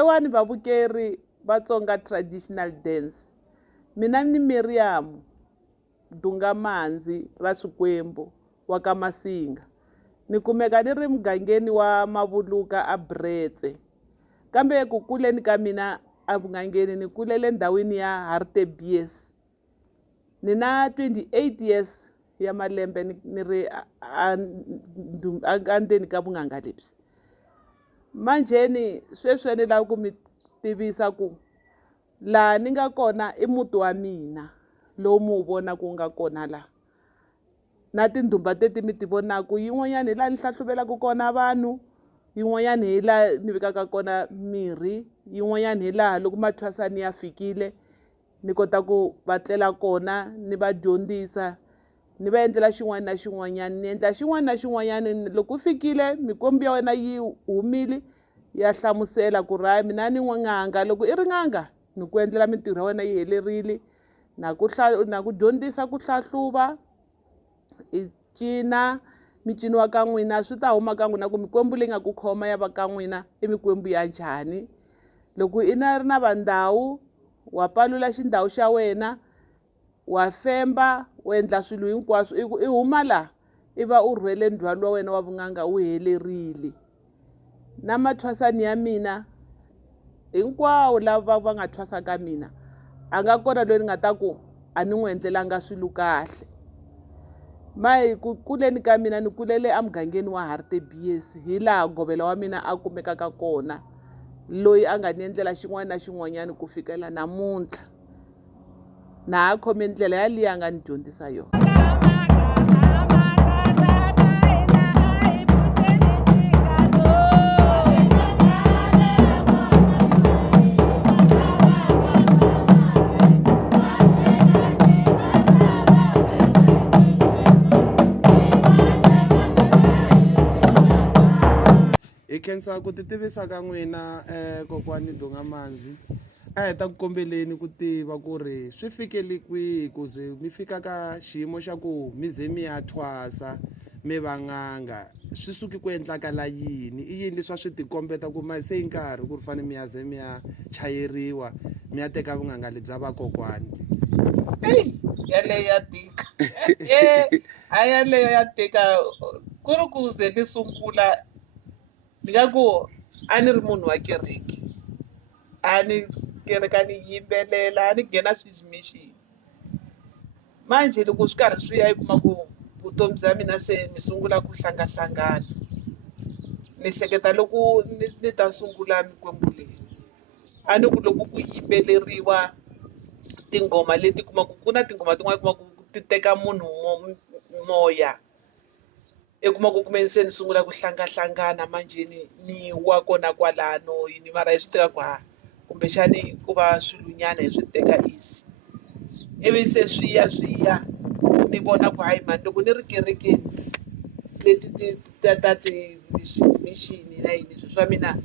Xewani vavukeri va Tsonga Traditional Dance. Mina ni Miriam Dungamanzi ra Swikwembu wa ka Masinge. Ni kumeka ni ri mugangeni wa Maboloka a Brits. Kambe ku kuleni ka mina a vugangeni ni kulele ndhawini ya Hartebees. Ni na 28 years ya malembe ni ri andzeni ka vunganga lebyi. Manjheni sweswi ni lava ku mi tivisa ku laha ni nga kona i muti wa mina lowu mu wu vonaka wu nga kona laha, na tindhumba teti mi ti vonaka yin'wanyana hi laha ni hlahluvelaku kona vanhu, yin'wanyana hi laha ni vekaka kona mirhi, yin'wanyana hi laha loko mathwasani ya fikile ni kota ku va tlela kona ni va dyondzisa, ni va endlela xin'wana na xin'wanyana. Ni endla xin'wana na xin'wanyana loko u fikile mikwembu ya wena yi humile ya hlamusela ku ri mina ni n'anga, loko i ri n'anga ni ku endlela mintirho ya wena yi helerile, na ku dyondzisa ku hlahluva, i cina mi ciniwa ka n'wina swi ta huma ka n'wina ku mikwembu leyi nga ku khoma ya va ka n'wina i mikwembu ya njhani. Loko ri na vandhawu wa palula xindhawu xa wena, wa femba, u endla swilo hinkwaswo i huma laha i va u rhwele ndzhwalo wa wena wa vun'anga wu helerile. Na mathwasani ya mina hinkwawo lava va nga thwasa ka mina a nga kona loyi ni nga ta ku a ni n'wi endlelanga swilo kahle. Ku kuleni ka mina ni kulele emugangeni wa Hartebees, hi laha Gobela wa mina a kumekaka kona, loyi a nga ni endlela xin'wana na xin'wanyana ku fikela namuntlha. Na ha khome ndlela yaliya a nga ni dyondzisa yona. Hi khensa ku titivisa ka n'wina kokwani Dungamanzi. A hi ta ku kombeleni ku tiva ku ri swi fikele kwihi ku ze mi fika ka xiyimo xa ku mi ze mi ya thwasa mi van'anga, swi suki ku endlakala yini, i yini leswi swi tikombeta ku ma se yi nkarhi ku ri fane mi ya ze mi ya chayeriwa mi ya teka vun'anga lebyi vakokwani lebyi? Yaleyo ya tika a yaleyo ya tika ku ri ku ze ni sungula ni nga ku a ni ri munhu wa kereke, a ni kereka ni yimbelela, a ni nghena swizimixini. Manjhe loko swi karhi swi ya i kuma ku vutomi bya mina se ni sungula ku hlangahlangana, ni hleketa loko ni ta sungula mikwembu leyi a ni ku loko ku yimbeleriwa tinghoma leti kumaku ku na tinghoma tin'wana kuma ku ti teka munhu moya, i kuma ku kumeni se ni sungula ku hlangahlangana manjhe ni wa kona kwalano yini, mara hi swi tiva ku kumbexani ku va swilunyana hi swi teka easy. Ivi se swi ya ni vona ku hayi mani loko ni ri kerekeni leti ta ti-mission na yini swi swa mina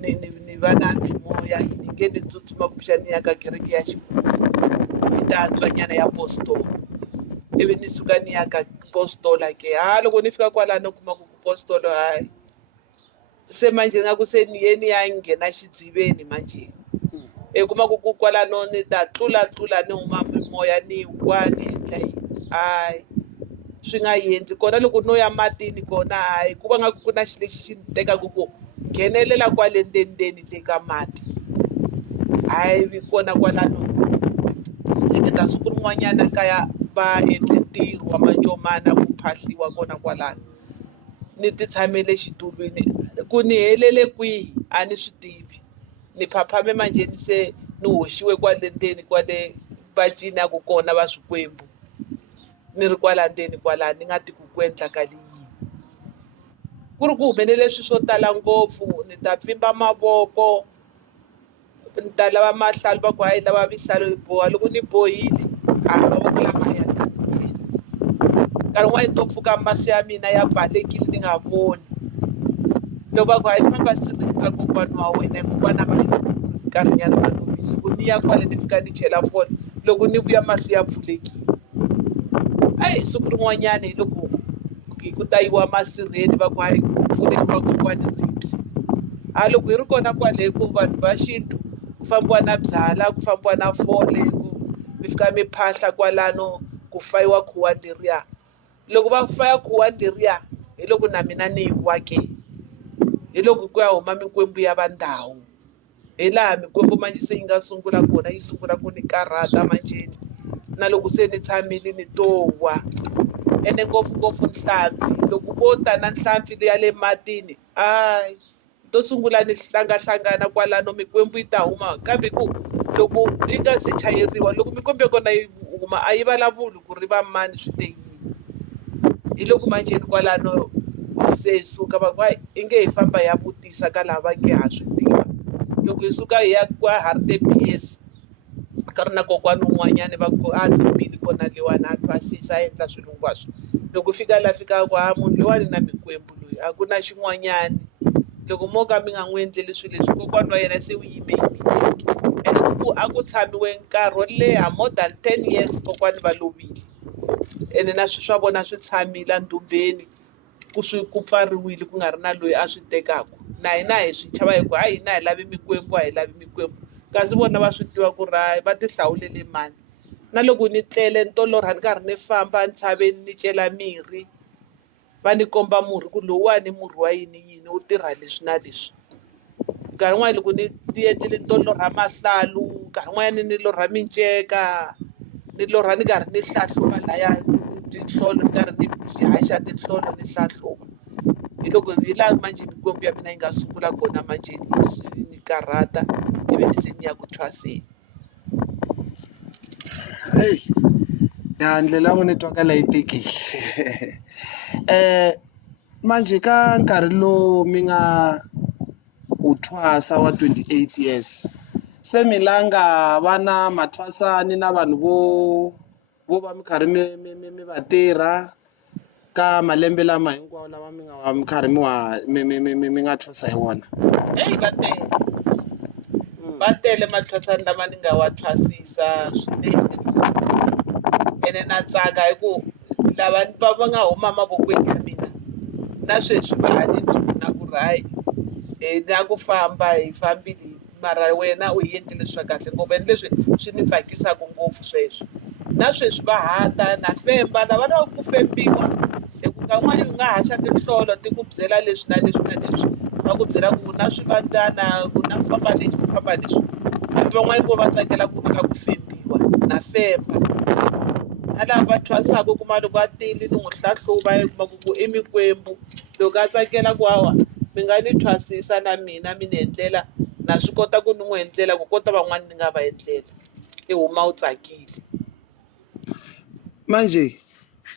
ni va na mimoya ni nge ni tsutsuma kumbexani ni ya ka kereke ya Xikwembu ni ta antswanyana ya apostol, ivi ni suka ni ya ka apostol ke loko ni fika kwalano ni kuma ku apostol hayi se manjhe nga ku se ni ye ni ya nghena xidziveni manjhe, i kuma ku kwalano ni ta tlula ni huma mimoya ni wa ni endla yini, hayi swi nga endli kona. Loko no ya matini kona hayi ku va nga ku na xi lexi xi ni tekaka ku nghenelela kwale ndzeni le ka mati, hayi kona kwalano ni hleketa siku rin'wanyana kaya va endle ntirho wa mancomana ku phahliwa kona kwalano, ni ti tshamele xitulwini ku ni helele kwihi a ni swi tivi. Ni phaphame manjhe ni se ni hoxiwe kwale ndzeni kwale va cinaka kona va Swikwembu, ni ri kwala ndzeni kwalano ni nga ti ku endlakala yini. Ku ri ku humelele swilo swo tala ngopfu, ni ta pfimba mavoko, ni ta lava mahlalu va ku hayi lava vuhlalu hi boha, loko ni bohile mavoko lama ya ta nkarhi wun'wana to pfuka mahlo ya mina ya pfalekile ni nga voni, loko va ku hayi famba sirhelela kokwani wa wena hi kokwana va nkarhinyana va lovile, loko ni ya kwale ni fika ni chela foni, loko ni vuya mahlo ya pfulekile. Siku rin'wanyana hi loko ku ta yiwa masirheni va ku hayi pfuleriwa kokwani ribs, loko hi ri kona kwale ku vanhu va xintu ku fambiwa na byala ku fambiwa na fole mi fika mi phahla kwalano ku fayiwa khuwa leriya loko va faya khuwa leriya hi loko na mina ni yi wa ke hi loko ku ya huma mikwembu ya va Mdau hi laha mikwembu manje se yi nga sungula kona yi sungula ku ni karhata manjeni na loko se ni tshamile ni to wa ene ngopfungopfu nhlampfi loko vo ta na nhlampfi ya le matini to sungula ni hlangana kwalano mikwembu yi ta huma kambe ku loko yi nga se chayeriwa loko mikwembu ya kona yi huma a yi vulavuli ku ri va mani swi te yini hi loko manjeni kwalano se hi suka va i nge hi famba ya vutisa ka lava nge ha swi tiva loko hi suka hi ya kwa Hartepies ka ri na kokwani un'wanyani va ku dumile kona liwani a thwasisa a endla swilo hinkwaswo loko fika laha fika ku munhu loyiwani na mikwembu loyi a ku na xin'wanyani loko mo ka mi nga n'wi endleli swilo leswi kokwani wa yena se wu yime hi milenge ene ku a ku tshamiwe nkarhi wo leha more than 10 years kokwani va lovile ene na swi swa vona swi tshamile ndumbeni ku pfariwile ku nga ri na loyi a swi tekaka na hina hi swi chava hi ku hayi hina hi lavi mikwembu a hi lavi mikwembu kasi vona va swi tiva ku ri va ti hlawulele mani na loko ni tlele ni tolorha ni karhi ni famba ntshaveni ni cela mirhi va ni komba murhi ku lowuwani murhi wa yini wu tirha leswi na leswi nkarhi wun'wani loko ni endlile ni to lorha mahlalu nkarhi wun'wanyani ni lorha minceka ni lorha ni karhi ni hlahluva laya tinhlolo ni karhi ni haxa tinhlolo ni hlahluva hi loko hi laha manje mikwembu ya mina yi nga sungula kona manje ni karhata ivi ni se ni ya ku thwaseni ya ndlela yangu ni twakala yi tikile manje ka nkarhi lowu mi nga u thwasa wa 28 years se mi langa vana mathwasani na vanhu vo va mi karhi mi va tirha ka malembe lama hinkwawo lama mi karhi mi nga thwasa hi wona va tele mathwasani lama ni nga wa thwasisa swinene ene na tsaka hi ku lava va nga huma mavokweni ya mina na sweswi va ha ni tuna ku ri na ku famba hi fambile mara wena u hi endlile swa kahle ngopfu ende leswi swi ni tsakisaka ngopfu sweswo na sweswi va hata na femba lava na ku fembiwa hi ku kan'wani u nga haxa tinhlolo ti ku byela leswi na leswi na leswi va ku byela ku na swivandzana ku na famba leswi ku famba leswi kambe van'wani vo va tsakela ku la ku fembiwa na femba na lava va thwasaka kuma loko a tile ni n'wi hlahluva hi kuma ku i mikwembu loko a tsakela ku hawa mi nga ni thwasisa na mina mi ni endlela na swi kota ku ni n'wi endlela ku kota van'wani ni nga va endlela i huma u tsakile manje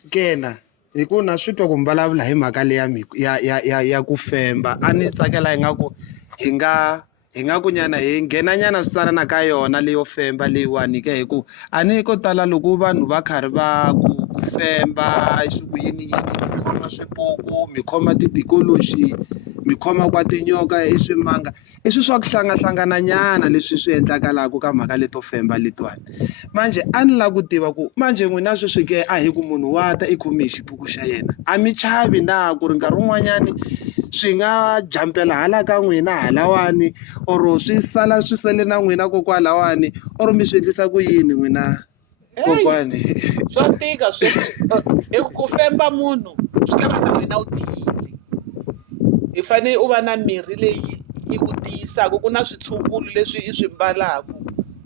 kena hi ku na swi twa ku mvulavula hi mhaka leyi ya ku femba a ni tsakela ingaku hi nga ku nyana hi nghenanyana switsanana ka yona leyo femba leyiwani ke hi ku a ni ko tala loko vanhu va karhi va ku femba xiku yini mi khoma swipuku mi khoma tidikoloxi mi khoma kwa tinyoka i swimanga i swi swa ku hlangana nyana leswi swi endlakalaka ka mhaka leto femba letiwani manje a ni la ku tiva ku manje n'wina sweswi ke a hi ku munhu wa ta i khomi hi xipuku xa yena a mi chavi na ku ri nkarhi wun'wanyani swi nga jampela hala ka n'wina halawani or swi sele na n'wina kokwalawani or mi swi endlisa ku yini n'wina kokwani swa tika sweswi ku femba munhu swi lava na wena u tiyile hi fanele u va na mirhi leyi yi ku tiyisaka ku na switshungulo leswi i swi mbalaka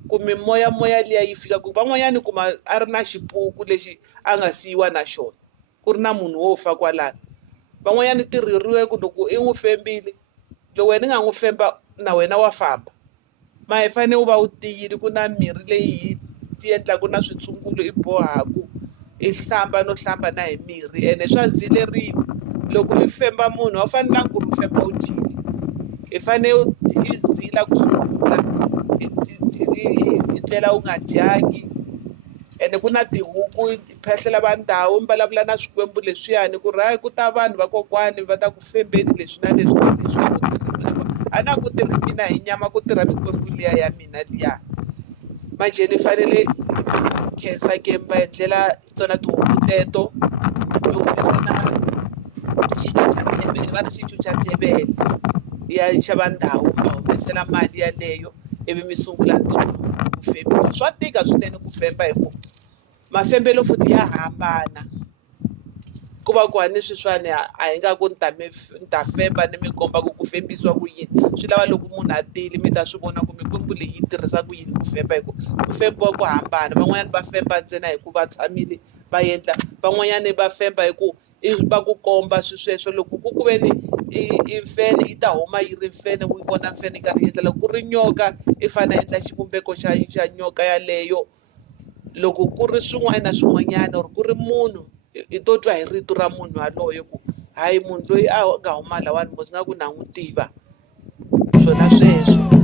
ku mimoya liya yi fika ku van'wanyani kuma a ri na xipuku lexi a nga siyiwa na xona ku ri na munhu wo fa kwalano van'wanyani tirheriwe ku loko i n'wi fembile loko wena i nga n'wi femba na wena wa famba ma hi fanele u va u tiyile ku na mirhi leyi ti endlaku na switshungulo i bohaku i hlamba no hlamba na hi mirhi ene swa zileriwa loko i femba munhu a fanelanga ku ri femba u dyile i fanele i zila ku sungula i tlela u nga dyanga ene ku na tihuku i phehlela va Mdau mbalavula na swikwembu leswiyani ku ri ku ta vanhu vakokwani va ta ku fembeni leswi na leswi na leswi a na ku tirhi mina hi nyama ku tirha mikwembu liya ya mina liya manje ni fanele khensa kemba endlela tona tihuku teto ni humesa na xichucha tebele va ri xichucha tebele ya xava ndhawu va humesela mali yaleyo ivi mi sungula ntirho ku fembiwa. Swa tika swinene ku femba hikuva mafembelo futhi ya hambana. Ku va ku ni sweswiwani a hi nga ku ni ta femba ni mi komba ku fembisiwa ku yini. Swi lava loko munhu a tile mi ta swi vona ku mikwembu leyi yi tirhisa ku yini ku femba, hikuva ku fembiwa ku hambana. Van'wanyana va femba ntsena hi ku va tshamile va endla, van'wanyani va femba hi ku va ku komba sweswo. Loko ku ve ni i mfene yi ta huma yi ri mfene, wu vona mfene yi karhi yi endla. Loko ku ri nyoka i fanele a endla xivumbeko xa nyoka yaleyo. Loko ku ri swin'wana na swin'wanyana or ku ri munhu i to twa hi rito ra munhu yaloye ku hayi munhu loyi a nga huma lawani mos nga ku na n'wi tiva swona sweswo.